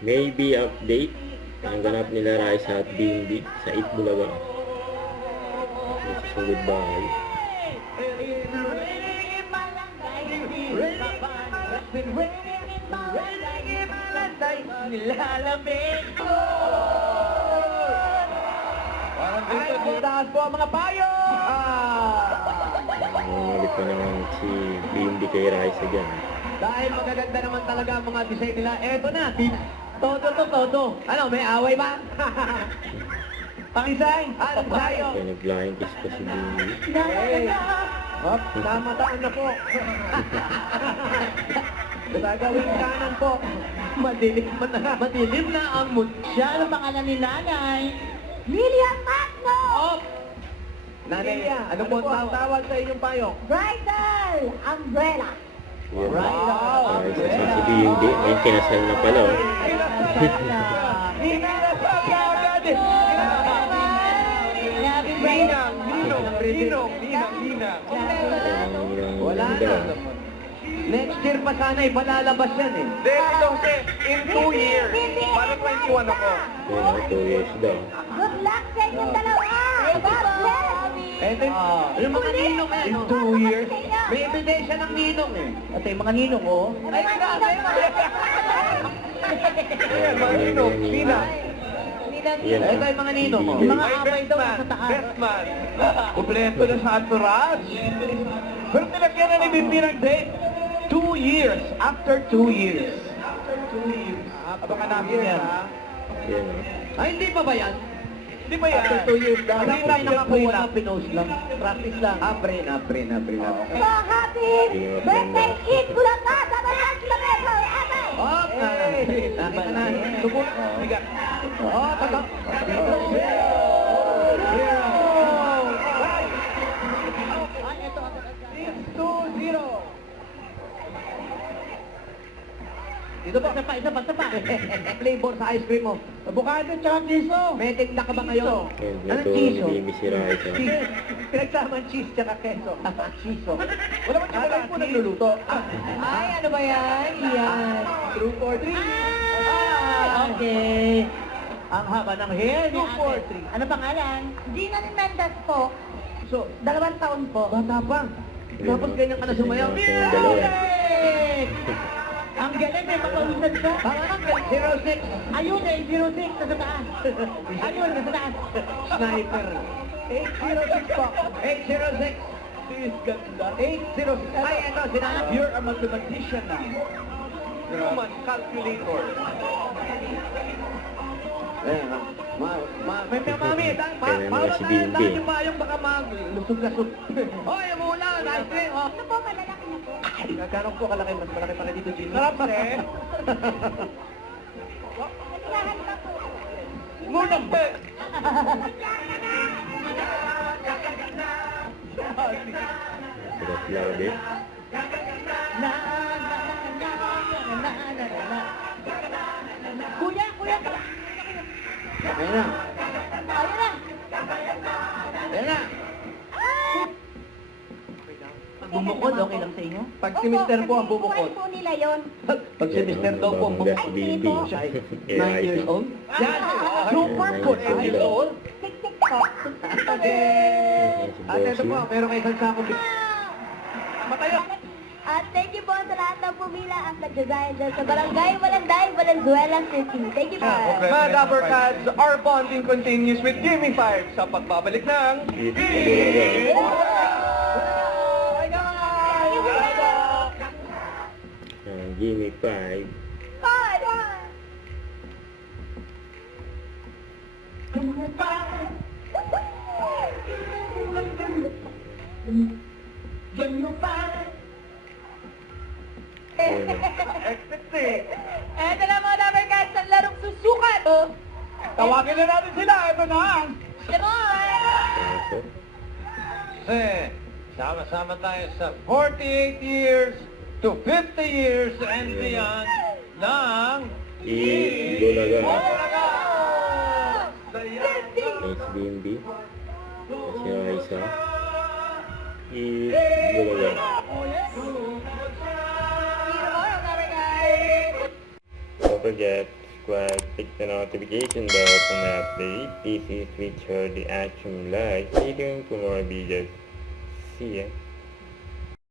Maybe update ang ganap nila Raisa at BNB sa Itbulaga. Sa sugod bahay. Nilalamig ko. Ay, puntahan po ang mga payo! Nangulit pa naman si BNB kay Raisa dyan. Dahil magaganda naman talaga ang mga design nila. Eto na, todo to todo. Ano, may away ba? Pakisign! Ano tayo? Kaya nag-flying kiss pa si BNB. Hey! Hop, namataan na po. Gagawin kanan po. Madilim na ang mood. Siya ang pangalan ni nanay. William Magno! Op! Nanay, ano po ang tawag sa inyong payong? Bridal Umbrella! Yan. Wow! Raisa sa si BNB. May kinasal na pala. Oh. Wala na. Next year pa sana ipalalabas yan eh. Hindi, ito kasi in 2 years. Para 21 ako. Yan o, 2 years daw. Good luck sa inyong dalawa! God bless! Ito yung mga ninong eh. In 2 years. May ebidensya ng ninong eh. At yung mga ninong ko. Ay, grabe! Ayan, mga ninong, Nina. Yan. Ito yung mga ninong mo. BNB. Mga away daw sa taas. Best man. Kompleto na sa entourage. Pero nilagyan na ni Bibi ng date. 2 years. After 2 years. Abangan namin yan. Yan o. Ay, hindi pa ba yan? Di ba yan? After 2 years daw. Wala Hindi tayo nakakuha na na pinost lang. Practice lang. Pre na. So happy birthday, Eid Bulaga! Sabayan sa Metro! Ate! Hop! Tama na. Lubot. Bigat. Oh, tatak. Dito ba? Isa pa. Flavor sa ice cream mo. Avocado tsaka kiso. May tigla ka ba ngayon? Yan, Anong ito ni chiso? BNB si Raisa. Pinagsaman cheese tsaka keso. Chiso. Wala ba tsaka po nagluluto? Ay, ano ba yan? Yan. True or three? Okay. Ang haba ng hair ni 2, 4, ate. Ano pangalan? Gina Mendez po. So, 2 taon po. bata pa. Tapos ganyan ka na sumayaw. Sa yung dalawa. Yay! Ang galing, may makausad ka. Tama na, 06. Ayun eh, 06 nasa taas. Ayun, nasa taas. Sniper. 806 po. 806. Please, ganda. 806. Ay, ito, sinanap. You're a mathematician now. Human calculator. Ayan, may mami, Kaya naman paano si tayo, BNB. dahil yung bayong baka maglusog-lasog. Hoy, umuulan, ice cream, oh. Ito po, malalaki na po. Gano'n po kalaki, mas malaki pa ka dito, Jimmy. Sarap eh. Naglahan pa po. Ngunang pe. Sarap loud eh. Kuya! Ayan na. Ayun na. Ayan na. Bumukod, okay lang sa inyo? Pag si Mister po ang Buhay bubukod. po nila yun. Pag si Mister daw po ang Bongga bubukod. si BNB. Siya ay Kay 9 years Raisa. old. Yan. Super Ay, good. 9 8 years old. Tik-tik po. Okay. At ito po, meron kayo isang sako. Matayo. At thank you po sa lahat ng pumila at nagdadahil dyan sa Barangay Walanday, Valenzuela City. Thank you po. Mga Dapper Cats, our bonding continues with Jimmy 5 sa pagbabalik ng Itbulaga. Jimmy 5. Bye! Eto na mga Dapper Cats, ang larong susukat! Tawagin na natin sila. Ito na. Come on! Sama-sama tayo sa 48 years to 50 years and beyond ng Itbulaga. Saya. SBNB. Si Raisa. Itbulaga. Don't forget, subscribe, click the notification bell for my update. This is Richard the Action Live. Stay tuned for more videos. See ya.